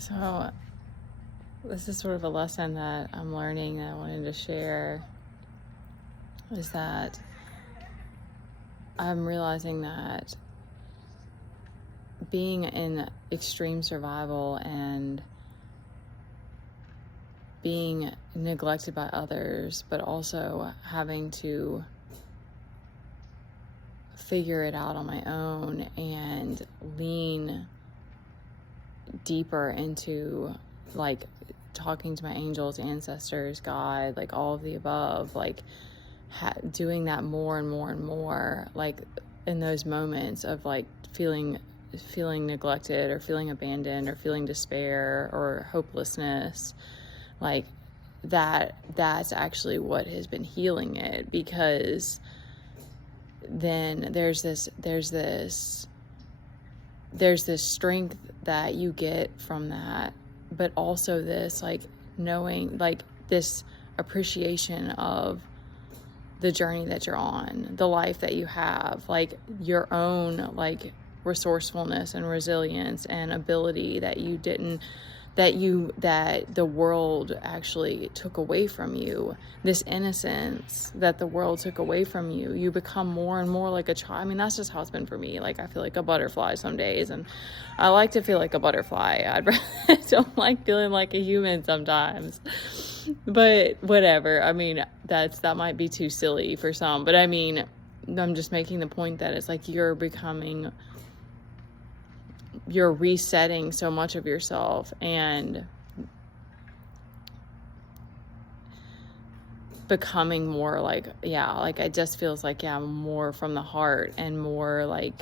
So this is sort of a lesson that I'm learning that I wanted to share, is that I'm realizing that being in extreme survival and being neglected by others, but also having to figure it out on my own and lean deeper into like talking to my angels, ancestors, God, like all of the above, like doing that more and more and more, like in those moments of like feeling neglected or feeling abandoned or feeling despair or hopelessness, like that's actually what has been healing it, because then there's this strength that you get from that, but also this like knowing, like this appreciation of the journey that you're on, the life that you have, like your own like resourcefulness and resilience and ability that the world actually took away from you, this innocence that the world took away from you. You become more and more like a child. I mean, that's just how it's been for me. Like, I feel like a butterfly some days, and I like to feel like a butterfly. I don't like feeling like a human sometimes, but whatever. I mean, that might be too silly for some, but I mean, I'm just making the point that it's like you're resetting so much of yourself and becoming more like, it just feels like, more from the heart, and more like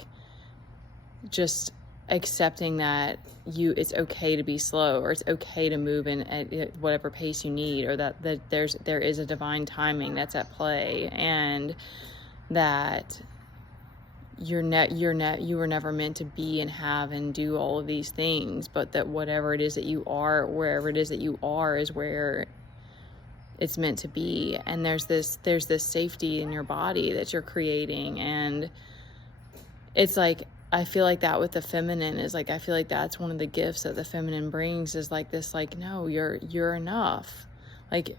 just accepting that it's okay to be slow, or it's okay to move in at whatever pace you need, or that there is a divine timing that's at play, and that you were never meant to be and have and do all of these things, but that whatever it is that you are, wherever it is that you are, is where it's meant to be. And there's this safety in your body that you're creating. And it's like, I feel like that with the feminine is like, I feel like that's one of the gifts that the feminine brings, is like this, like, no, you're enough. Like,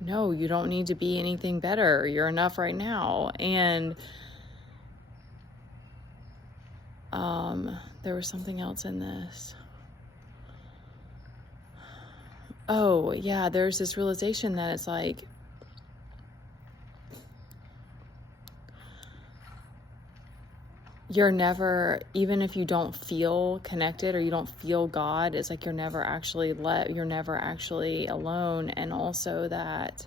no, you don't need to be anything better. You're enough right now. And there was something else in this. Oh yeah, there's this realization that it's like, you're never, even if you don't feel connected or you don't feel God, it's like you're never actually alone. And also that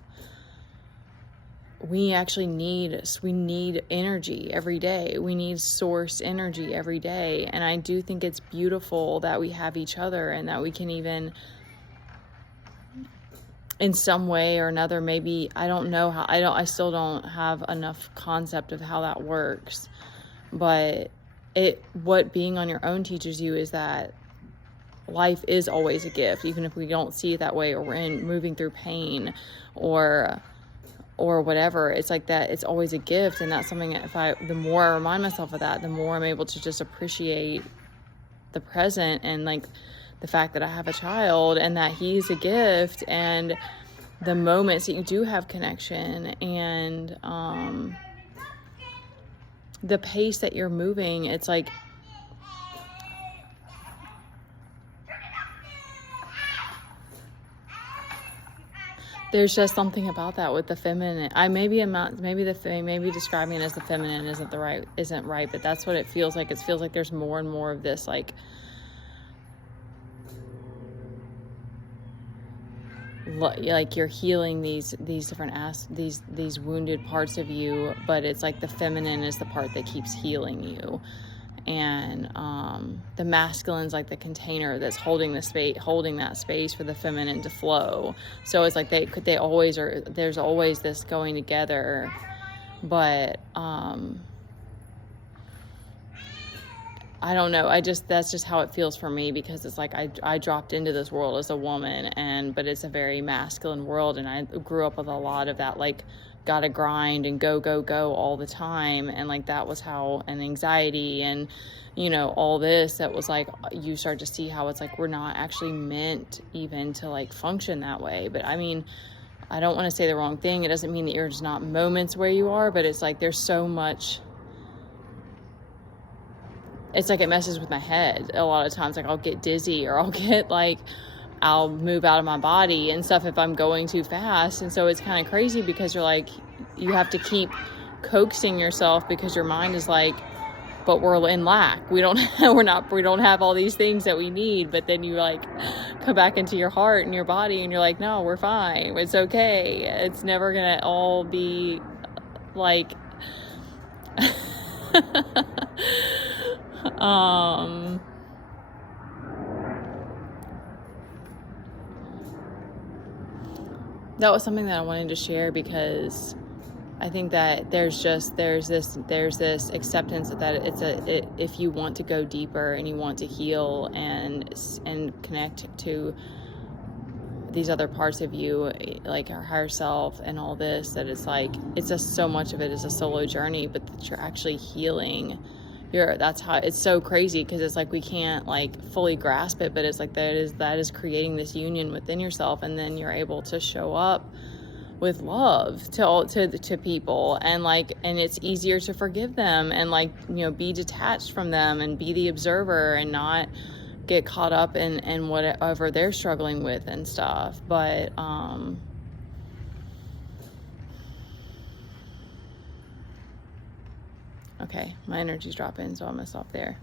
we need energy every day. We need source energy every day. And I do think it's beautiful that we have each other, and that we can even, in some way or another, maybe, I don't know how, I still don't have enough concept of how that works. But what being on your own teaches you is that life is always a gift, even if we don't see it that way, or we're moving through pain or whatever. It's like that, it's always a gift. And that's something that the more I remind myself of that, the more I'm able to just appreciate the present, and like the fact that I have a child and that he's a gift, and the moments that you do have connection, and the pace that you're moving. It's like, there's just something about that with the feminine. Maybe describing it as the feminine isn't right, but that's what it feels like. It feels like there's more and more of this, like you're healing these different these wounded parts of you, but it's like the feminine is the part that keeps healing you. And the masculine's like the container that's holding that space for the feminine to flow. So it's like they always are. There's always this going together, but I don't know. That's just how it feels for me, because it's like I dropped into this world as a woman, but it's a very masculine world. And I grew up with a lot of that, like, gotta grind and go, go, go all the time. And like, that was how, and anxiety and, all this, that was like, you start to see how it's like, we're not actually meant even to like function that way. But I mean, I don't want to say the wrong thing. It doesn't mean that there's not moments where you are, but it's like, there's so much. It's like it messes with my head a lot of times. Like, I'll get dizzy, or I'll move out of my body and stuff if I'm going too fast. And so it's kind of crazy, because you're like, you have to keep coaxing yourself, because your mind is like, but we're in lack. We don't have all these things that we need. But then you like come back into your heart and your body, and you're like, no, we're fine. It's okay. It's never going to all be like, that was something that I wanted to share, because I think that there's this acceptance that if you want to go deeper and you want to heal and connect to these other parts of you, like our higher self and all this, that it's like, it's just so much of it is a solo journey, but that you're actually healing. That's how it's so crazy, because it's like we can't like fully grasp it, but it's like that is creating this union within yourself, and then you're able to show up with love to people, and it's easier to forgive them, and be detached from them, and be the observer, and not get caught up in whatever they're struggling with and stuff. But okay, my energy's dropping, so I'm gonna stop there.